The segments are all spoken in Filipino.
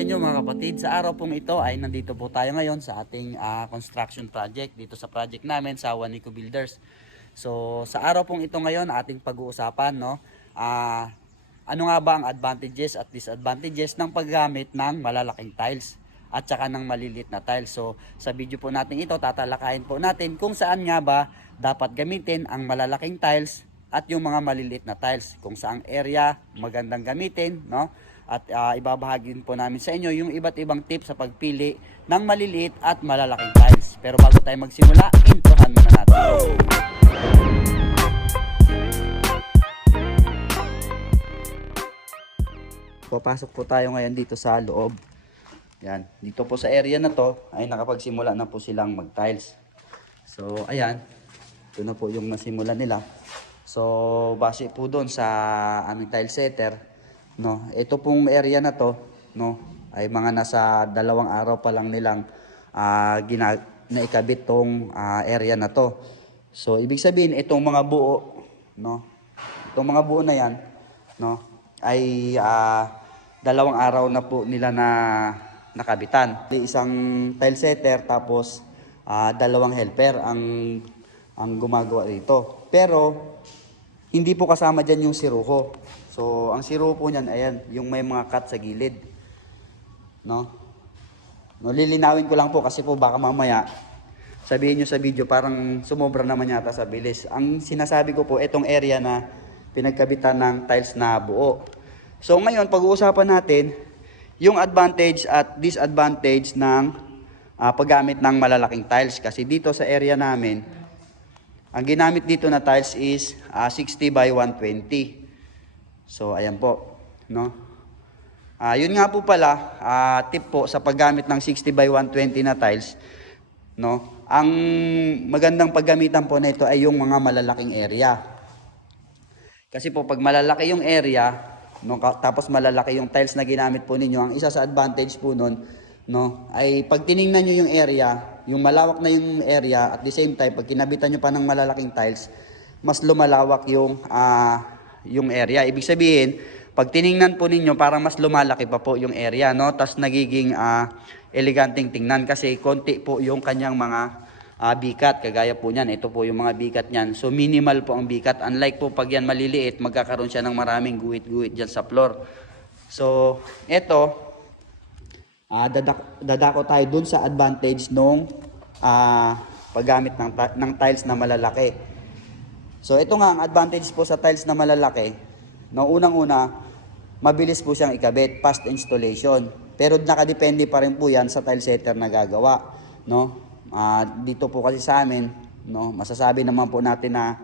inyo mga kapatid. Sa araw pong ito ay nandito po tayo ngayon sa ating ah, construction project dito sa project namin sa Wanico Builders. So sa araw pong ito ngayon ating pag-uusapan no, ah, ano nga ba ang advantages at disadvantages ng paggamit ng malalaking tiles at saka ng maliliit na tiles. So sa video po natin ito tatalakayin po natin kung saan nga ba dapat gamitin ang malalaking tiles at yung mga maliliit na tiles kung saang area magandang gamitin no at ah, ibabahagi po namin sa inyo yung iba't ibang tips sa pagpili ng maliliit at malalaking tiles. Pero bago tayo magsimula introhan muna natin. Papasok po tayo ngayon dito sa loob. Yan dito po sa area na to ay nakapagsimula na po silang mag tiles so ayan ito na po yung nasimula nila. So, base po doon sa aming tile setter, no, ito pong area na to, no, ay mga nasa dalawang araw pa lang nilang ah, gina, naikabit tong ah, area na to. So, ibig sabihin, itong mga buo, no, itong mga buo na yan, no, ay ah, dalawang araw na po nila na nakabitan. Isang tile setter tapos ah, dalawang helper ang ang gumagawa dito. Pero hindi po kasama dyan yung siruko. So, ang siruko niyan, ayan, yung may mga cut sa gilid. No? No, lilinawin ko lang po kasi po baka mamaya sabihin nyo sa video parang sumobra naman yata sa bilis. Ang sinasabi ko po, itong area na pinagkabitan ng tiles na buo. So ngayon, pag-uusapan natin yung advantage at disadvantage ng ah, paggamit ng malalaking tiles. Kasi dito sa area namin, ang ginamit dito na tiles is ah, 60 by 120. So, ayan po. No? Ah, yun nga po pala, ah, tip po sa paggamit ng 60 by 120 na tiles. No? Ang magandang paggamitan po na ito ay yung mga malalaking area. Kasi po pag malalaki yung area, no, tapos malalaki yung tiles na ginamit po ninyo, ang isa sa advantage po nun, no, ay pag tiningnan nyo yung area, yung malawak na yung area, at the same time, pag kinabitan nyo pa ng malalaking tiles, mas lumalawak yung, ah, yung area. Ibig sabihin, pag tiningnan po ninyo, parang mas lumalaki pa po yung area, no? Tapos nagiging ah, eleganteng tingnan kasi konti po yung kanyang mga ah, bikat. Kagaya po niyan, ito po yung mga bikat niyan. So minimal po ang bikat. Unlike po pag yan maliliit, magkakaroon siya ng maraming guhit-guhit dyan sa floor. So, ito, ah dadak, dadako tayo dun sa advantage nung ah, paggamit ng, ng tiles na malalaki. So ito nga ang advantage po sa tiles na malalaki. No, unang-una, mabilis po siyang ikabit, fast installation. Pero nakadepende pa rin po yan sa tile setter na gagawa. No? Ah, dito po kasi sa amin, no, masasabi naman po natin na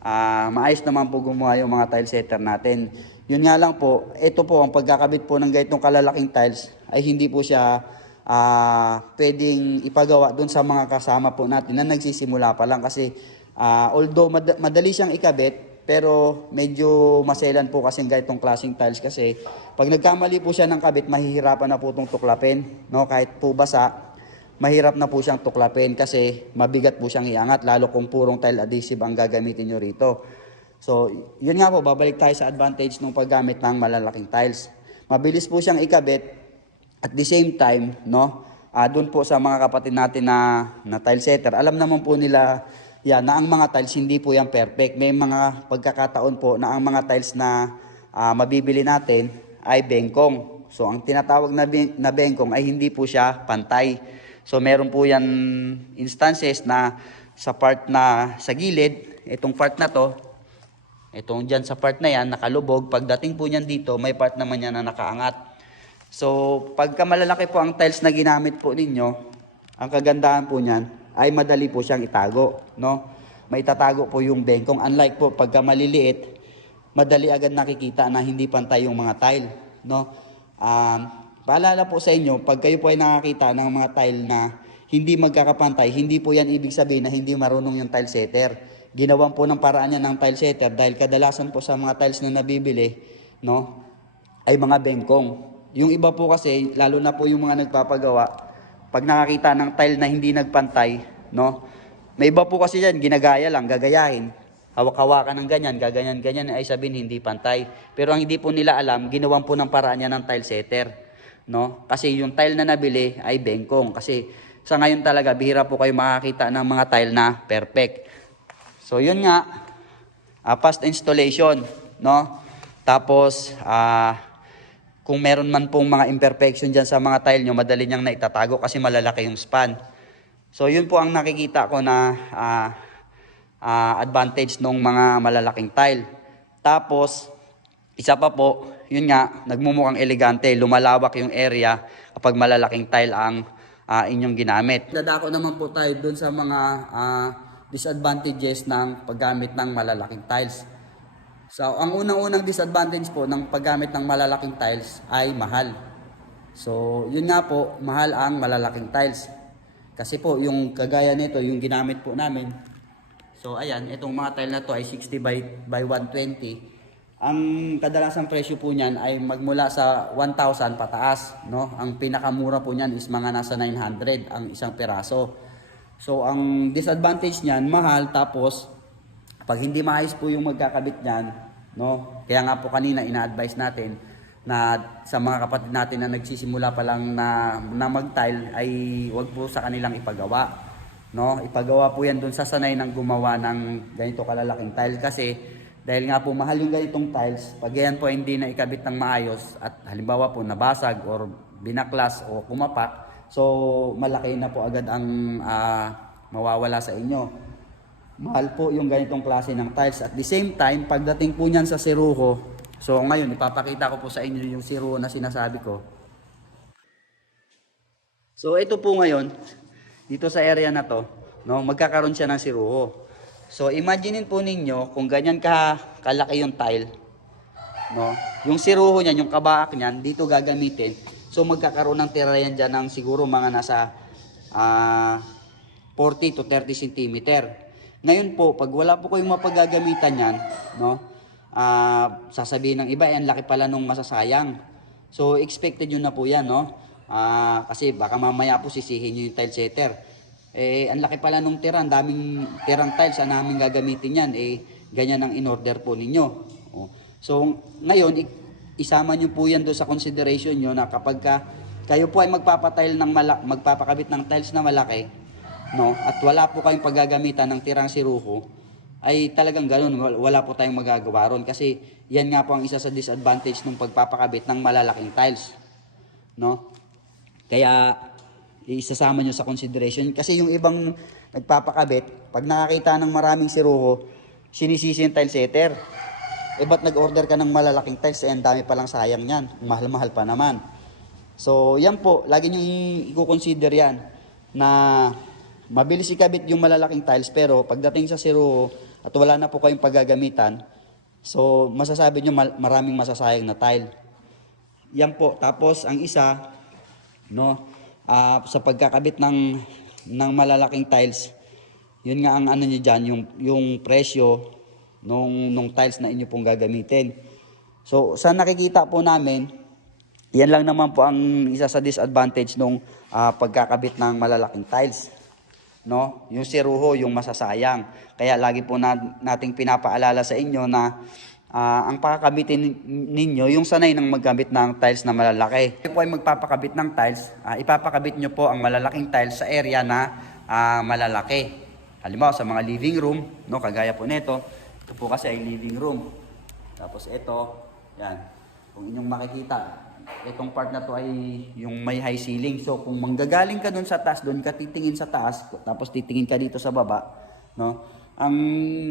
ah, maayos naman po gumawa yung mga tile setter natin. Yun nga lang po, ito po ang pagkakabit po ng ganitong kalalaking tiles ay hindi po siya ah, pwedeng ipagawa doon sa mga kasama po natin na nagsisimula pa lang kasi ah, although mad- madali siyang ikabit pero medyo maselan po kasi ganitong klaseng tiles kasi pag nagkamali po siya ng kabit mahihirapan na po itong tuklapin no? Kahit po basa mahirap na po siyang tuklapin kasi mabigat po siyang iangat lalo kung purong tile adhesive ang gagamitin nyo rito. So yun nga po babalik tayo sa advantage ng paggamit ng malalaking tiles. Mabilis po siyang ikabit at the same time, no, ah doon po sa mga kapatid natin na, na tile setter, alam naman po nila yan, na ang mga tiles hindi po yan perfect. May mga pagkakataon po na ang mga tiles na ah, mabibili natin ay bengkong. So ang tinatawag na, ben- na bengkong ay hindi po siya pantay. So meron po yan instances na sa part na sa gilid, itong part na to, itong dyan sa part na yan, nakalubog. Pagdating po niyan dito, may part naman yan na nakaangat. So, pagka malalaki po ang tiles na ginamit po ninyo, ang kagandahan po niyan ay madali po siyang itago, no? May tatago po yung bengkong. Unlike po pagka maliliit, madali agad nakikita na hindi pantay yung mga tile, no? Um, paalala po sa inyo, pag kayo po ay nakakita ng mga tile na hindi magkakapantay, hindi po yan ibig sabihin na hindi marunong yung tile setter. Ginawan po ng paraan yan ng tile setter dahil kadalasan po sa mga tiles na nabibili, no? ay mga bengkong. Yung iba po kasi, lalo na po yung mga nagpapagawa, pag nakakita ng tile na hindi nagpantay, no? May iba po kasi yan, ginagaya lang, gagayahin. Hawak-hawakan ng ganyan, gaganyan, ganyan, ay sabihin hindi pantay. Pero ang hindi po nila alam, ginawan po ng paraan yan ng tile setter. no? Kasi yung tile na nabili ay bengkong. Kasi sa ngayon talaga, bihira po kayo makakita ng mga tile na perfect. So yun nga, ah, fast installation, no? Tapos, ah, kung meron man pong mga imperfection dyan sa mga tile nyo, madali niyang naitatago kasi malalaki yung span. So yun po ang nakikita ko na ah, ah, advantage ng mga malalaking tile. Tapos, isa pa po, yun nga, nagmumukhang elegante, lumalawak yung area kapag malalaking tile ang ah, inyong ginamit. Dadako naman po tayo dun sa mga ah, disadvantages ng paggamit ng malalaking tiles. So, ang unang-unang disadvantage po ng paggamit ng malalaking tiles ay mahal. So, yun nga po, mahal ang malalaking tiles. Kasi po, yung kagaya nito, yung ginamit po namin. So, ayan, itong mga tile na to ay 60 by, by 120. Ang kadalasang presyo po niyan ay magmula sa 1,000 pataas. No? Ang pinakamura po niyan is mga nasa 900 ang isang peraso. So, ang disadvantage niyan, mahal. Tapos, pag hindi maayos po yung magkakabit niyan, no? Kaya nga po kanina ina-advise natin na sa mga kapatid natin na nagsisimula pa lang na, na mag-tile ay wag po sa kanilang ipagawa. No? Ipagawa po yan doon sa sanay ng gumawa ng ganito kalalaking tile kasi dahil nga po mahal yung ganitong tiles, pag yan po hindi na ikabit ng maayos at halimbawa po nabasag or binaklas o kumapak, so malaki na po agad ang ah, mawawala sa inyo mahal po yung ganitong klase ng tiles. At the same time, pagdating po niyan sa siruho, so ngayon, ipapakita ko po sa inyo yung siruho na sinasabi ko. So ito po ngayon, dito sa area na to, no, magkakaroon siya ng siruho. So imaginein po ninyo kung ganyan ka kalaki yung tile, no? Yung siruho niyan, yung kabaak niyan, dito gagamitin. So magkakaroon ng tira yan dyan ng siguro mga nasa ah 40 to 30 cm. Ngayon po, pag wala po kayong mapagagamitan yan, no? Ah, sasabihin ng iba, eh, ang laki pala nung masasayang. So, expected yun na po yan, no? Ah, kasi baka mamaya po sisihin nyo yung tile setter. Eh, ang laki pala nung tira, ang daming tirang tiles, ang namin gagamitin yan. Eh, ganyan ang in-order po ninyo. Oh. So, ngayon, isama nyo po yan doon sa consideration nyo na kapag ka, kayo po ay magpapatile ng mala- magpapakabit ng tiles na malaki, no? At wala po kayong paggagamitan ng tirang siruho, ay talagang ganun, wal- wala po tayong magagawa ron kasi yan nga po ang isa sa disadvantage ng pagpapakabit ng malalaking tiles, no? Kaya isasama nyo sa consideration kasi yung ibang nagpapakabit, pag nakakita ng maraming siruho, sinisisi yung tile setter. Eh ba't nag-order ka ng malalaking tiles? Eh, ang dami palang sayang yan. Mahal-mahal pa naman. So, yan po. Lagi nyo i-consider yan na mabilis ikabit yung malalaking tiles pero pagdating sa siruho at wala na po kayong paggagamitan, so masasabi nyo maraming masasayang na tile. Yan po. Tapos, ang isa, no, ah, sa pagkakabit ng, ng malalaking tiles, yun nga ang ano nyo dyan, yung, yung presyo nung, nung tiles na inyo pong gagamitin. So, sa nakikita po namin, yan lang naman po ang isa sa disadvantage nung ah, pagkakabit ng malalaking tiles. No? Yung siruho, yung masasayang. Kaya lagi po na, nating pinapaalala sa inyo na ah, ang pakakabitin nin- ninyo, yung sanay ng magkabit ng tiles na malalaki. Kayo po ay magpapakabit ng tiles, ah, ipapakabit nyo po ang malalaking tiles sa area na ah, malalaki. Halimbawa sa mga living room, no, kagaya po nito, ito po kasi ay living room. Tapos ito, yan. Kung inyong makikita, itong part na to ay yung may high ceiling. So kung manggagaling ka doon sa taas, doon ka titingin sa taas, tapos titingin ka dito sa baba, no? Ang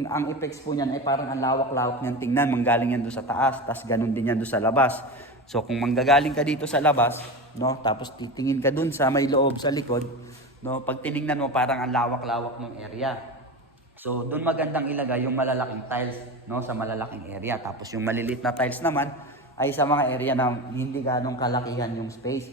ang effects po niyan ay parang ang lawak-lawak niyan tingnan, manggaling yan doon sa taas, tapos ganun din yan doon sa labas. So kung manggagaling ka dito sa labas, no, tapos titingin ka doon sa may loob sa likod, no, pag tiningnan mo parang ang lawak-lawak ng area. So, doon magandang ilagay yung malalaking tiles, no, sa malalaking area. Tapos yung malilit na tiles naman ay sa mga area na hindi ganong kalakihan yung space.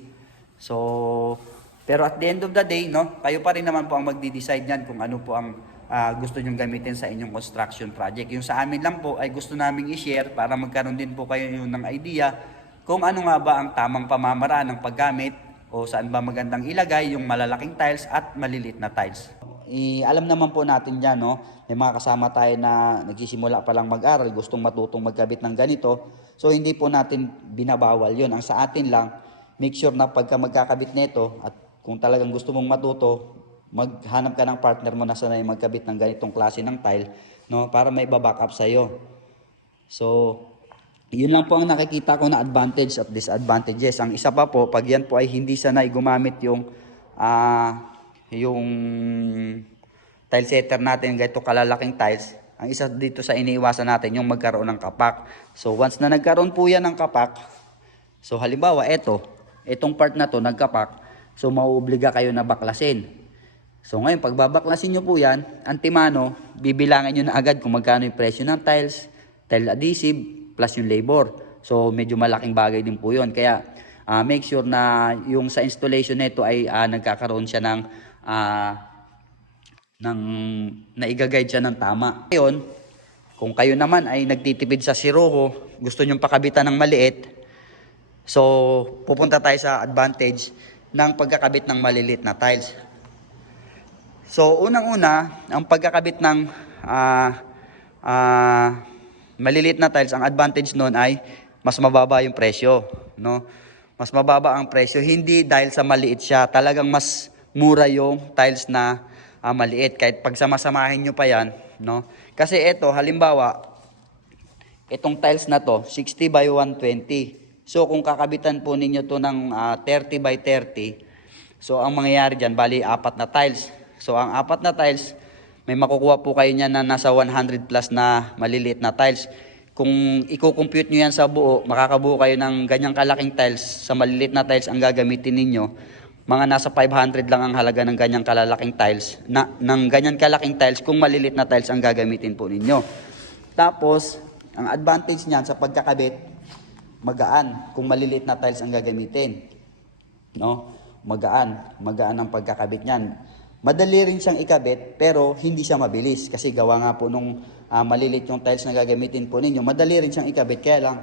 So, pero at the end of the day, no, kayo pa rin naman po ang magdi-decide niyan kung ano po ang ah, gusto nyong gamitin sa inyong construction project. Yung sa amin lang po ay gusto naming i-share para magkaroon din po kayo ng idea kung ano nga ba ang tamang pamamaraan ng paggamit o saan ba magandang ilagay yung malalaking tiles at malilit na tiles. I, alam naman po natin dyan, no? May mga kasama tayo na nagsisimula pa lang mag-aral, gustong matutong magkabit ng ganito. So, hindi po natin binabawal yon Ang sa atin lang, make sure na pagka magkakabit nito at kung talagang gusto mong matuto, maghanap ka ng partner mo na sanay magkabit ng ganitong klase ng tile, no, para may back up sa iyo. So, yun lang po ang nakikita ko na advantage at disadvantages. Ang isa pa po, pag yan po ay hindi sanay gumamit yung ah yung tile setter natin, ganito kalalaking tiles, ang isa dito sa iniiwasan natin yung magkaroon ng kapak. So once na nagkaroon po yan ng kapak, so halimbawa eto, etong part na to nagkapak, so mauobliga kayo na baklasin. So ngayon, pag babaklasin nyo po yan, antimano, bibilangin nyo na agad kung magkano yung presyo ng tiles, tile adhesive, plus yung labor. So medyo malaking bagay din po yun. Kaya ah, make sure na yung sa installation nito ay ah, nagkakaroon siya ng ah, ng naigagayad siya ng tama. Ngayon, kung kayo naman ay nagtitipid sa Sirocco, gusto nyong pakabitan ng maliit, so pupunta tayo sa advantage ng pagkakabit ng maliliit na tiles. So, unang-una, ang pagkakabit ng ah ah, maliliit na tiles, ang advantage nun ay mas mababa yung presyo, no? Mas mababa ang presyo, hindi dahil sa maliit siya, talagang mas mura yung tiles na ah, maliit kahit pagsamasamahin nyo pa yan, no? Kasi ito, halimbawa, itong tiles na to, 60 by 120. So, kung kakabitan po ninyo to ng ah, 30 by 30, so ang mangyayari dyan, bali apat na tiles. So, ang apat na tiles, may makukuha po kayo niyan na nasa 100 plus na maliliit na tiles. Kung i-compute nyo yan sa buo, makakabuo kayo ng ganyang kalaking tiles sa maliliit na tiles ang gagamitin ninyo. Mga nasa 500 lang ang halaga ng ganyang kalalaking tiles, na, ng ganyan kalaking tiles kung maliliit na tiles ang gagamitin po ninyo. Tapos, ang advantage niyan sa pagkakabit, magaan kung maliliit na tiles ang gagamitin. No? Magaan, magaan ang pagkakabit niyan. Madali rin siyang ikabit pero hindi siya mabilis kasi gawa nga po nung ah, malilit yung tiles na gagamitin po ninyo. Madali rin siyang ikabit kaya lang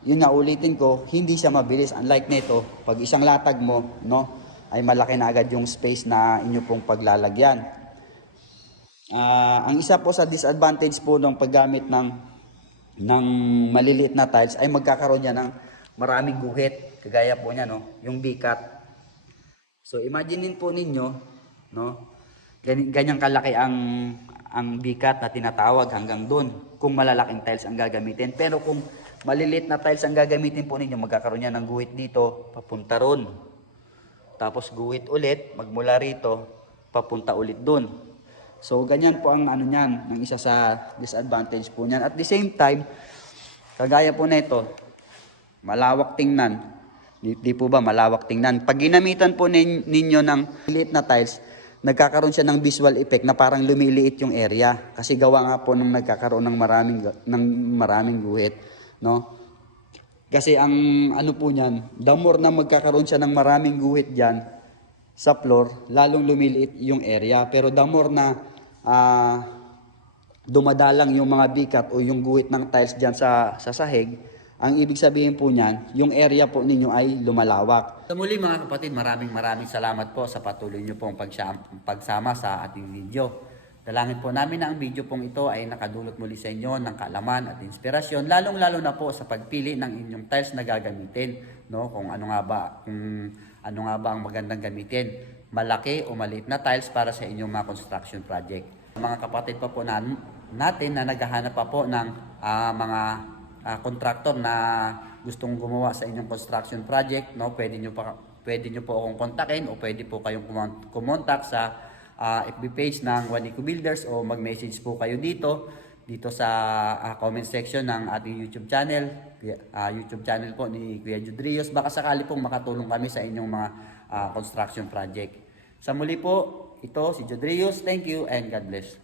yun nga ulitin ko, hindi siya mabilis. Unlike nito, pag isang latag mo, no, ay malaki na agad yung space na inyo pong paglalagyan. Ah, ang isa po sa disadvantage po ng paggamit ng ng maliliit na tiles ay magkakaroon niya ng maraming guhit. Kagaya po niya, no, yung bikat. So imaginein po ninyo, no? Ganyan, ganyang kalaki ang ang bikat na tinatawag hanggang doon kung malalaking tiles ang gagamitin. Pero kung maliliit na tiles ang gagamitin po ninyo, magkakaroon yan ng guhit dito, papunta ron. Tapos guhit ulit, magmula rito, papunta ulit doon. So ganyan po ang ano niyan, ng isa sa disadvantage po niyan. At the same time, kagaya po nito, malawak tingnan. Di, po ba malawak tingnan? Pag ginamitan po nin- ninyo ng liit na tiles, nagkakaroon siya ng visual effect na parang lumiliit yung area kasi gawa nga po nung nagkakaroon ng maraming ng maraming guhit, no? Kasi ang ano po niyan, the more na magkakaroon siya ng maraming guhit diyan sa floor, lalong lumiliit yung area. Pero the more na ah, dumadalang yung mga bikat o yung guhit ng tiles diyan sa sa sahig, ang ibig sabihin po niyan, yung area po ninyo ay lumalawak. Sa muli mga kapatid, maraming maraming salamat po sa patuloy niyo pong pagsama sa ating video. Dalangin po namin na ang video pong ito ay nakadulot muli sa inyo ng kaalaman at inspirasyon, lalong-lalo na po sa pagpili ng inyong tiles na gagamitin, no? Kung ano nga ba, kung ano nga ba ang magandang gamitin, malaki o maliit na tiles para sa inyong mga construction project. Mga kapatid pa po na, natin na naghahanap pa po ng ah, mga ah, contractor na gustong gumawa sa inyong construction project, no? Pwede niyo pa pwede niyo po akong kontakin o pwede po kayong kumon- kumontak sa ah, FB page ng Wanico Builders o mag-message po kayo dito dito sa ah, comment section ng ating YouTube channel, ah, YouTube channel po ni Kuya Judrios. Baka sakali pong makatulong kami sa inyong mga ah, construction project. Sa muli po, ito si Judrios. Thank you and God bless.